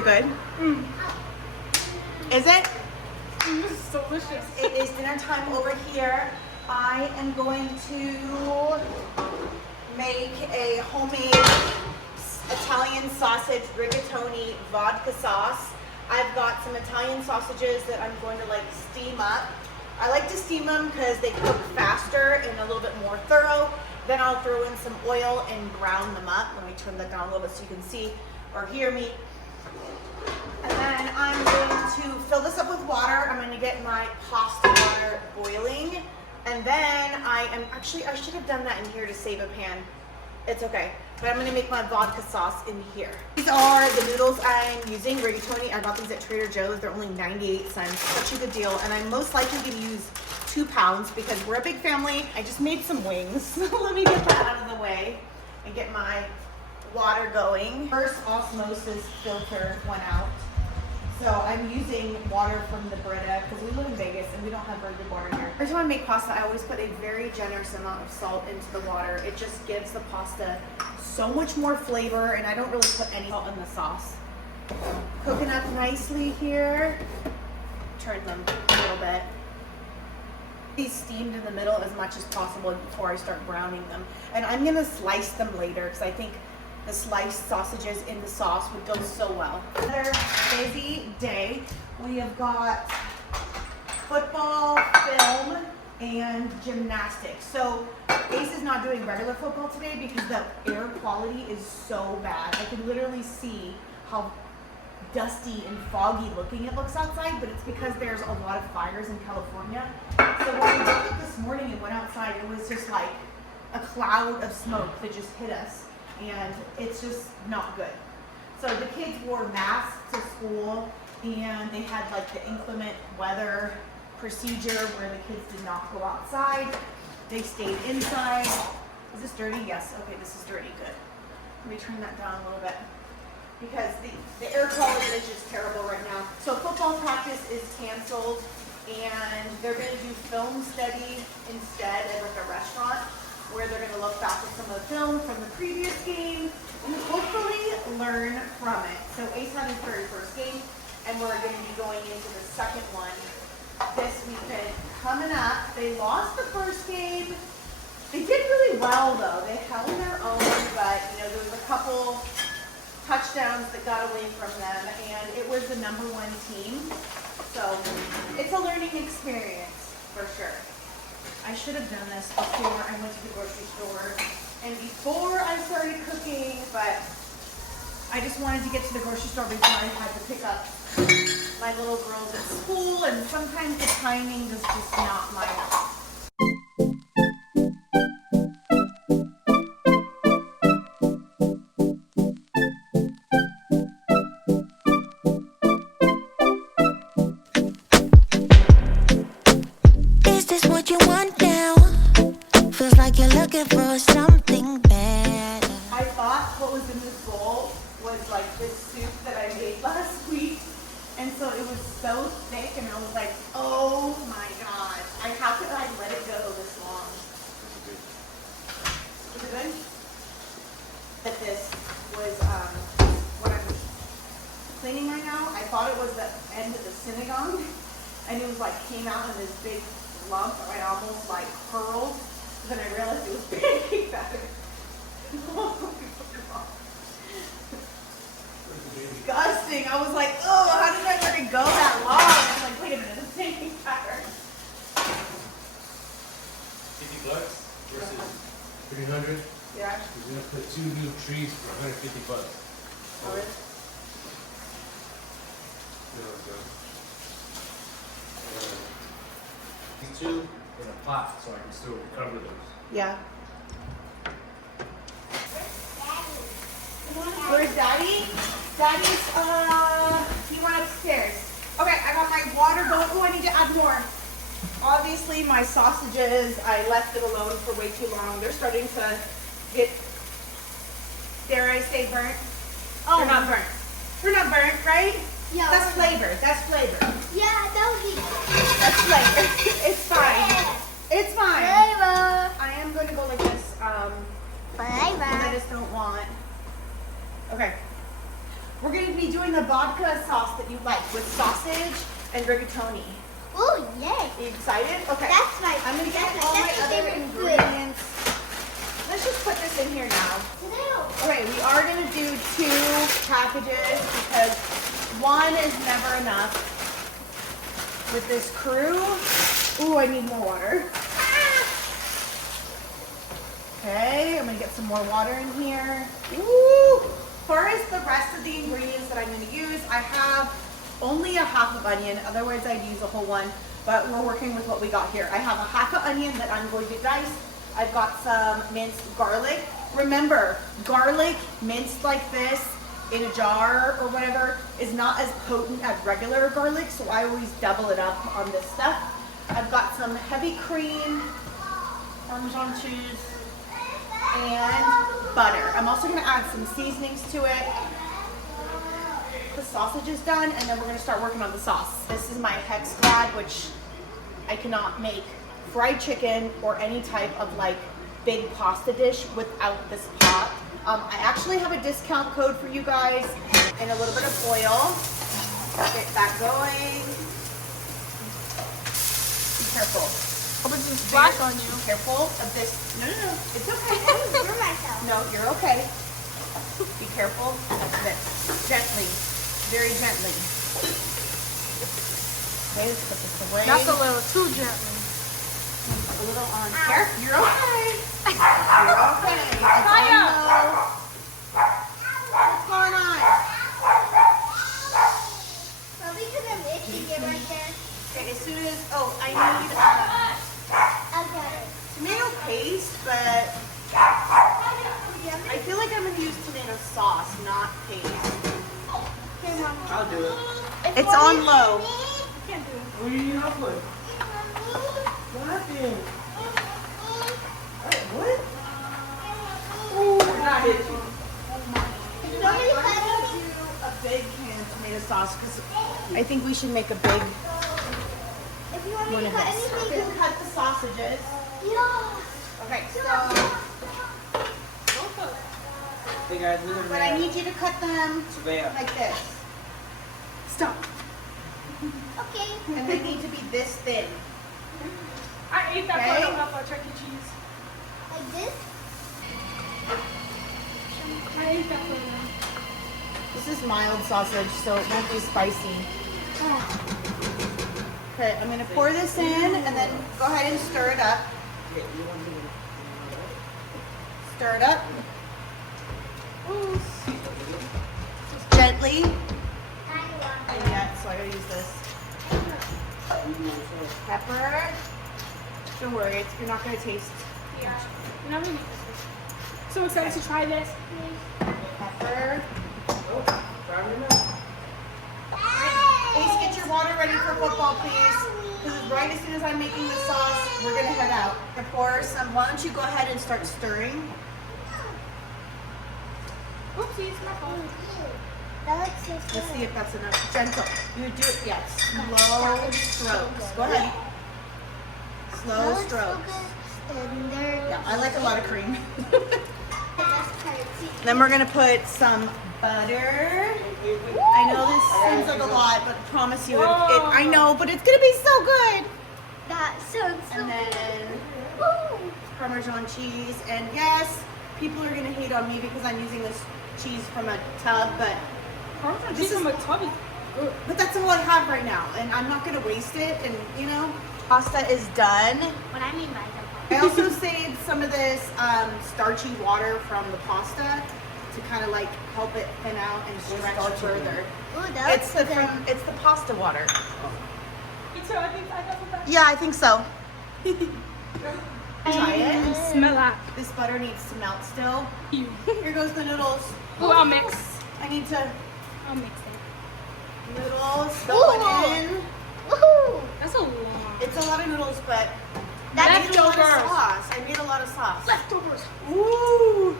it good? Mm. Is it? This is delicious. It is dinner time over here. I am going to make a homemade Italian sausage rigatoni vodka sauce. I've got some Italian sausages that I'm going to like steam up. I like to steam them because they cook faster and a little bit more thorough. Then I'll throw in some oil and brown them up. Let me turn that down a little bit so you can see or hear me. And then I'm going to fill this up with water. I'm going to get my pasta water boiling. And then I should have done that in here to save a pan. It's okay. But I'm going to make my vodka sauce in here. These are the noodles I'm using, rigatoni. I got these at Trader Joe's. They're only 98 cents. Such a good deal. And I'm most likely going to use 2 pounds because we're a big family. I just made some wings. Let me get that out of the way and get my water going. First osmosis filter went out. So I'm using water from the Brita because we live in Vegas and we don't have very good water here. Every time I make pasta, I always put a very generous amount of salt into the water. It just gives the pasta so much more flavor, and I don't really put any salt in the sauce. Cooking up nicely here. Turn them a little bit. These steamed in the middle as much as possible before I start browning them. And I'm gonna slice them later because I think the sliced sausages in the sauce would go so well. Another busy day. We have got football, film, and gymnastics. So Ace is not doing regular football today because the air quality is so bad. I can literally see how dusty and foggy looking it looks outside, but it's because there's a lot of fires in California. So when we woke up this morning and went outside, it was just like a cloud of smoke that just hit us. And it's just not good. So the kids wore masks to school, and they had like the inclement weather procedure where the kids did not go outside. They stayed inside. Is this dirty? Yes. Okay, this is dirty. Good. Let me turn that down a little bit because the air quality is just terrible right now. So football practice is canceled, and they're going to do film study instead at like a restaurant, where they're going to look back at some of the film from the previous game and hopefully learn from it. So Ace had his very first game, and we're going to be going into the second one this weekend. Coming up, they lost the first game. They did really well though. They held their own, but you know, there was a couple touchdowns that got away from them, and it was the #1 team. So it's a learning experience for sure. I should have done this before I went to the grocery store and before I started cooking, but I just wanted to get to the grocery store before I had to pick up my little girls at school, and sometimes the timing is just not line up. For something better. I thought what was in this bowl was like this soup that I made last week, and so it was so thick, and I was like, oh my god, how could I let it go this long? Is it good? That this was what I'm cleaning right now. I thought it was the end of the synagogue, and it was like came out in this big lump. I almost like hurled. Then I realized it was pancake batter. Disgusting. I was like, oh, how did I let it go that long? I was like, wait a minute, it's pancake batter. $50 versus 300. Yeah. We're gonna put 2 new trees for $150. Oh, really? These 2 in a pot, so I can still recover those. Yeah. Where's Daddy? Daddy's, he went upstairs. Okay, I got my water going. Oh, I need to add more. Obviously, my sausages, I left it alone for way too long. They're starting to get, dare I say, burnt? Oh, they're not burnt. They're not burnt, right? Yeah. That's flavor. That's flavor. Yeah, that would be That's flavor. It's fine. It's fine. flavor. I am going to go like this. Because I just don't want. Okay. We're going to be doing doing a vodka sauce that you like with sausage and rigatoni. Oh, yay. Are you excited? Okay. That's my I'm gonna get that's all my that's other favorite food. ingredients. Let's just put this in here now. Okay, we are gonna do 2 packages because one is never enough with this crew. Ooh, I need more water. Okay, I'm gonna get some more water in here. Ooh! As far as the rest of the ingredients that I'm gonna use, I have only a half of onion, otherwise I'd use a whole one, but we're working with what we got here. I have a half of onion that I'm going to dice. I've got some minced garlic. Remember, garlic minced like this in a jar or whatever is not as potent as regular garlic, so I always double it up on this stuff. I've got some heavy cream, Parmesan cheese, and butter. I'm also gonna add some seasonings to it. The sausage is done, and then we're gonna start working on the sauce. This is my hex glad, which I cannot make fried chicken or any type of like big pasta dish without this pot. I actually have a discount code for you guys and a little bit of oil. Get that going. Be careful. Hope it doesn't splash on you. Be careful of this. No, it's okay. For myself. No, you're okay. Be careful of this. Gently. Very gently. Okay, let's put this away. That's a little too gently. A little on here. You're okay. You're okay. It's Kaya. on low. What's going on? Probably because I'm itchy. Get right there. Okay, as soon as, I need I got it. tomato paste, but I feel like I'm going to use tomato sauce, not paste. Here, Mom. I'll do it. It's on low. Can't do it. What are you up with? What happened? What? We're not hitting. Nobody I'm cut going it. to do a big can of tomato sauce because I think we should make a big If you want me one to of cut this. anything, I'm going to cut the sausages. yeah. Okay, so, Hey guys, look at but I need you to cut them Savea. like this. Stop. Okay. And they need to be this thin. I ate that Okay. photo up at Chuck E. Cheese. Like this. I ate that photo. This is mild sausage, so it won't be spicy. Okay, I'm gonna pour this in and then go ahead and stir it up. Stir it up. Gently. And yet, so I gotta use this. Pepper. Don't worry, you're not gonna taste. Yeah. You're not gonna eat this. So excited to try this. Pepper. Please get your water ready for football, please. Because right as soon as I'm making the sauce, we're gonna head out. And pour some. Why don't you go ahead and start stirring? Oopsies, my fault. That looks so good. Let's see if that's enough. Gentle. You do it, yes. Slow strokes. Go ahead. Slow That looks so strokes. good. And there. Yeah, I like a lot of cream. That's crazy. Then we're gonna put some butter. I know this seems like a lot, but I promise you, I know, but it's gonna be so good. That sounds so And then good. Woo. Parmesan cheese, and yes, people are gonna hate on me because I'm using this cheese from a tub, but Parmesan This cheese is- from a tub is good. that's all I have right now, and I'm not gonna waste it. And pasta is done. What I mean by I also saved some of this starchy water from the pasta to kind of like help it thin out and stretch further. Ooh, that It's looks the so good. it's the pasta water. Me too, I think I got some back. Yeah, I think so. Try it. Smell that. This butter needs to melt still. Ew. Here goes the noodles. Ooh, I'll mix. I need to I'll mix it. noodles Ooh. going in. Woohoo! That's a lot. It's a lot of noodles, but That's I made a lot of leftovers. sauce. I made a lot of sauce. Leftovers. Ooh.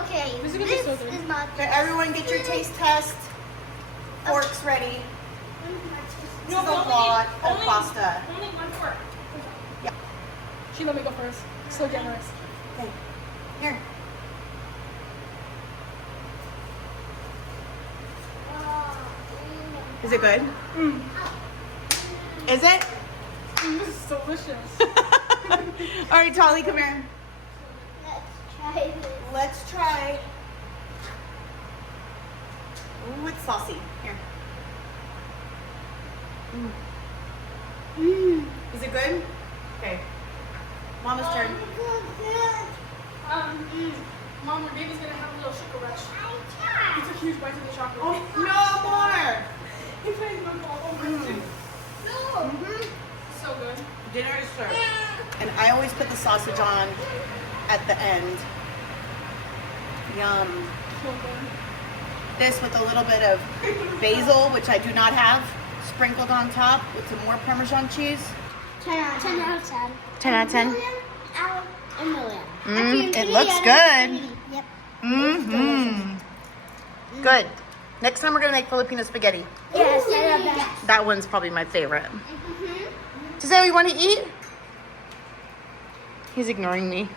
Okay, This is gonna be this so good. is not. Okay, everyone get your taste test. Forks ready. This is a lot of pasta. Only one fork. Yeah. She let me go first. So generous. Okay. Here. Is it good? Is it? This is delicious. All right, Tolly, come here. Let's try this. Let's try. Ooh, it's saucy. Here. Is it good? Okay. Mama's turn. Mom, your baby's gonna have a little sugar rush. It's a huge bite of the chocolate. Oh, no more. He's playing with all over his teeth. No. So good. Dinner is served. And I always put the sausage on at the end. Yum. So good. This with a little bit of basil, which I do not have, sprinkled on top with some more Parmesan cheese. 10 out of 10. 10 out of 10. Out of a million. It looks good. Yep. Mm-hmm. Good. Next time we're gonna make Filipino spaghetti. Yes, I love that. That one's probably my favorite. Does that you want to eat? He's ignoring me.